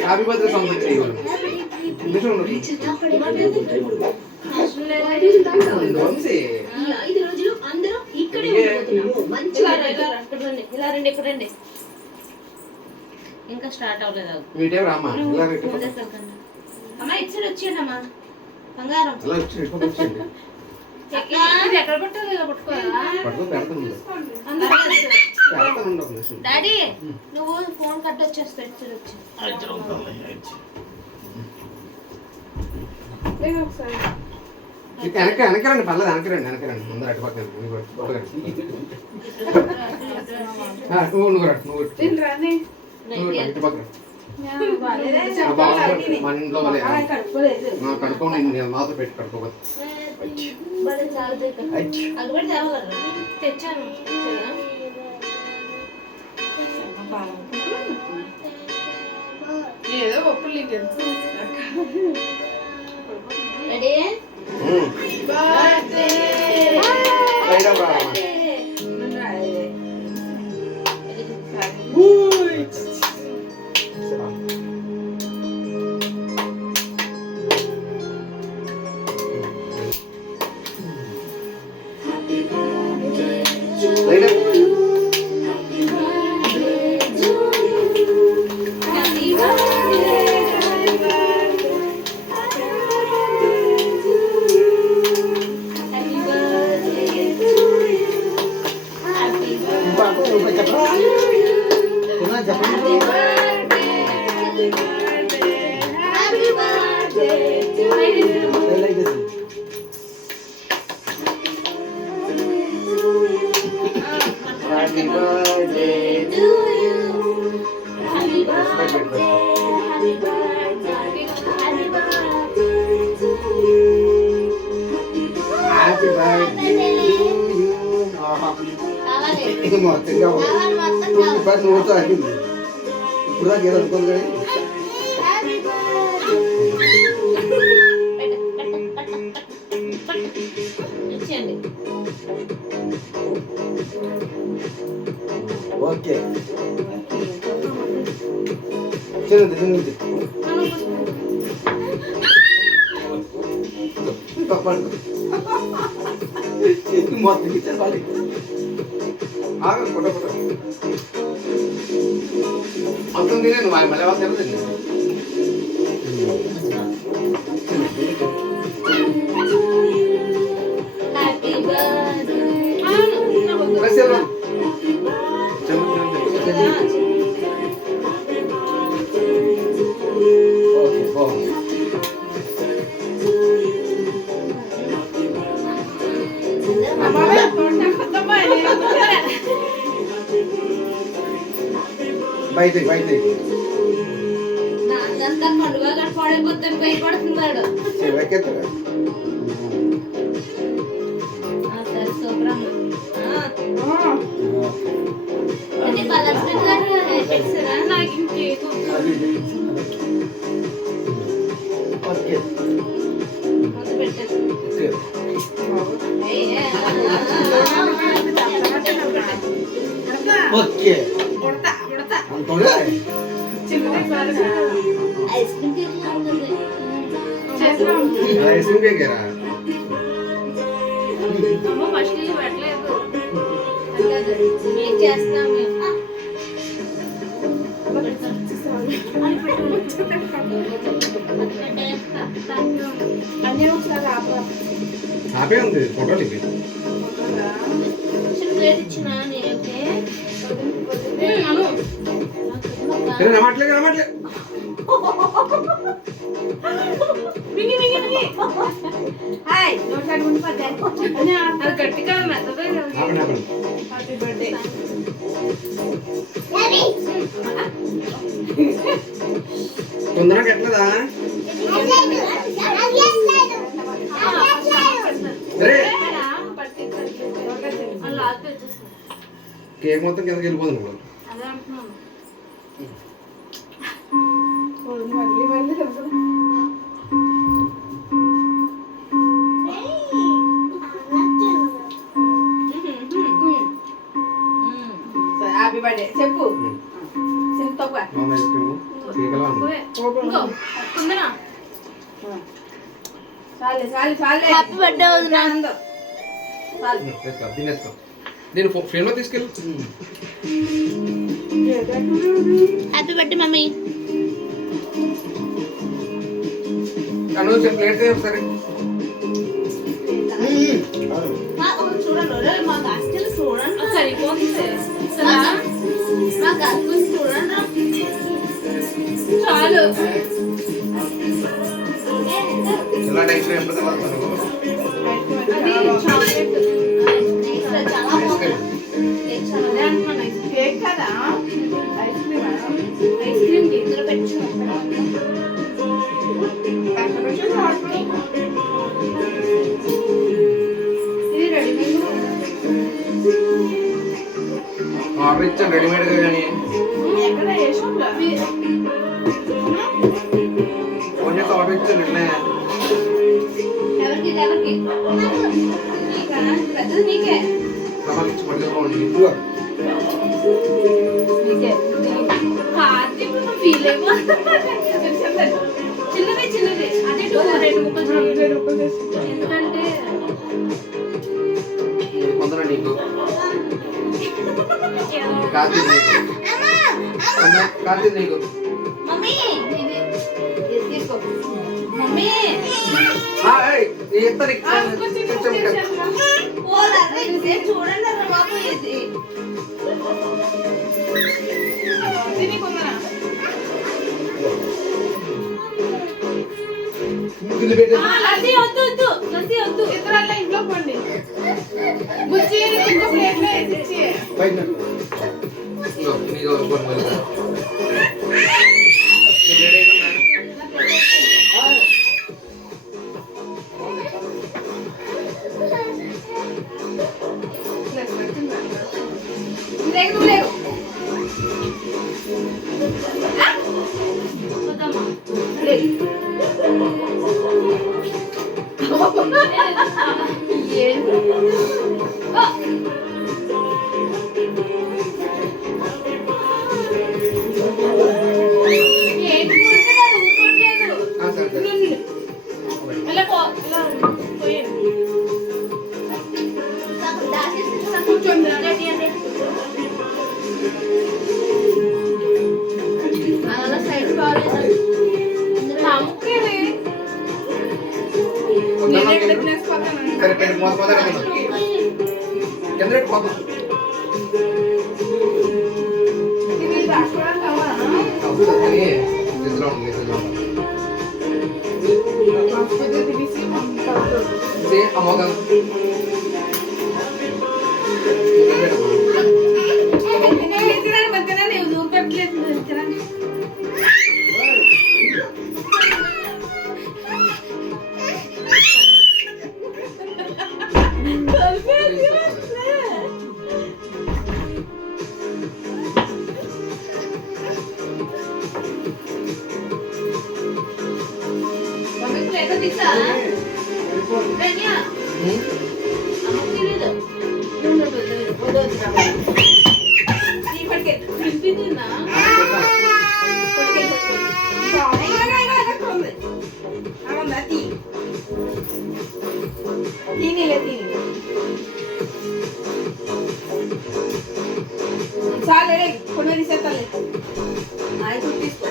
Happy birthday song పెట్టి ఇంకా start అవ్వలేదు. అమ్మా ఇచ్చాడు వచ్చేటమ్మా బంగారం ఎక్కడ పట్టాలి డాడీ నువ్వు ఫోన్ కట్ వచ్చేస్తా ఇచ్చాడు వచ్చి వెనకరండి పర్లేదు వెనకరండి ముందర అటు పక్కన ఇటు పక్కన మన ఇంట్లో కడుక్కోండి నేను మాతో పెట్టి కడుక్కోవచ్చు తెచ్చాను ఏదో ఒప్పుడు ready birthday Happy birthday to you. Happy birthday, happy birthday, happy birthday to you. Happy birthday to you. ఇది మొత్తం కావాలి నువ్వుతో అడిగింది ఇప్పుడు దాకా ఏదో అనుకోదు కానీ ఓకే చిన్నది మొత్తం ఇచ్చారు వాళ్ళకి ఫోటో మొత్తం తినే నువ్వు మళ్ళీ వాళ్ళు తెలుస్తుంది ఓకే బాగుంది బయట పండుగ పడిపోతే భయపడుతున్నాడు సరే సూపర్ నాకు ఇంకేకు okay ice cream cake first పెట్టలేదు ఏం చేస్తున్నాం అన్నీ ఒకసారి హ్యాపీ ఉంది ఫోటోలు ఇవి రమాట్లే హాయ్ నోట్ ఉండిపోతే అది గట్టిగా మెత్తగా హ్యాపీ బర్త్డే తొందరగా ఎట్లదా కేక్ మొత్తం కిందకి వెళ్ళిపోతుంది ఇప్పుడు హ్యాపీ బర్త్డే చెప్పు చింతగా మామ ఐస్ క్రీమ్ కేకలా ఉంది. ఇంకో కుందనా చాలే చాలే చాలే హ్యాపీ బర్త్డే వదిన చాలు ఎత్తుకో, దీన్ని ఎత్తుకో. నేను ఫ్రేమ్ లో తీసుకెళ్ళి హ్యాపీ బర్త్డే మమ్మీ అను ప్లేట్ ఒకసారి చూడండి మా హాస్టల్ చూడండి సరిపోతుంది మా హాస్టల్ చూడండి చాలు ఇలాంటి ఐస్ క్రీమ్ ఎప్పుడు తినాలి? అది చాక్లెట్ చాలా బాగుంది అదే అంటున్నాను కేక్ కదా ఐస్ క్రీమ్ ఐస్ క్రీమ్ ఇందులో పెట్టుకున్నాం ఇది రెడీమేడ్ ఆర్డర్ ఇచ్చాను రెడీమేడ్ గా కానీ ఎక్కడ ఏ షాప్ లో ఫోన్ చేసి ఆర్డర్ ఇచ్చాను నిన్నే. ఎవరికి ఎవరికి నీకా పెద్దది నీకే సమాన్ ఇచ్చి పట్టుకోండి ఇదిగో. నీకే కార్తీ ఇప్పుడు ఫీల్ అయిపో చిన్నది చిన్నది అదే 2 ముక్కలు ఎందుకంటే కొందరు నీకు కార్తీక్ నీకు కార్తీక్ నీకు మమ్మీ తీసుకో మమ్మీ ఇస్తాను చూడండి బాబు ఇది తినికుందనా లస్సీ వద్దు వద్దు లస్సీ వద్దు ఇద్దరల్లా ఇంట్లో పండి బుజ్జి ఇంకో ప్లేట్ లో వేసి బయట నీకు లేకు నువ్వు లేకు వద్దమ్మా ఏంటి ఏంటి ఊరుకున్నాడు ఊరుకోవట్లేదు ఇలా పోయండి కూర్చోండి అలా సైడ్ బాగాలేదు నమ్మకేది నేను ఎక్కడ తినేసిపోతాను సరే పెట్టి మోసపోతా కింద పెట్టి పోతాం ఇది రాసుకోవడం కావాలా కానీ నిద్ర ఉంటుంది ఆసుపత్రి తినేసి ఇదే అమ్మగారు మధ్యన నీవు దూరం పెట్టలేదు మమ్మీ ప్లేట్ తీసా రేనియా అమ్మకి తెలియదు తింపిదిన్నా చాలే కొన్ని తీసేస్తాలే ఆయన తీసుకో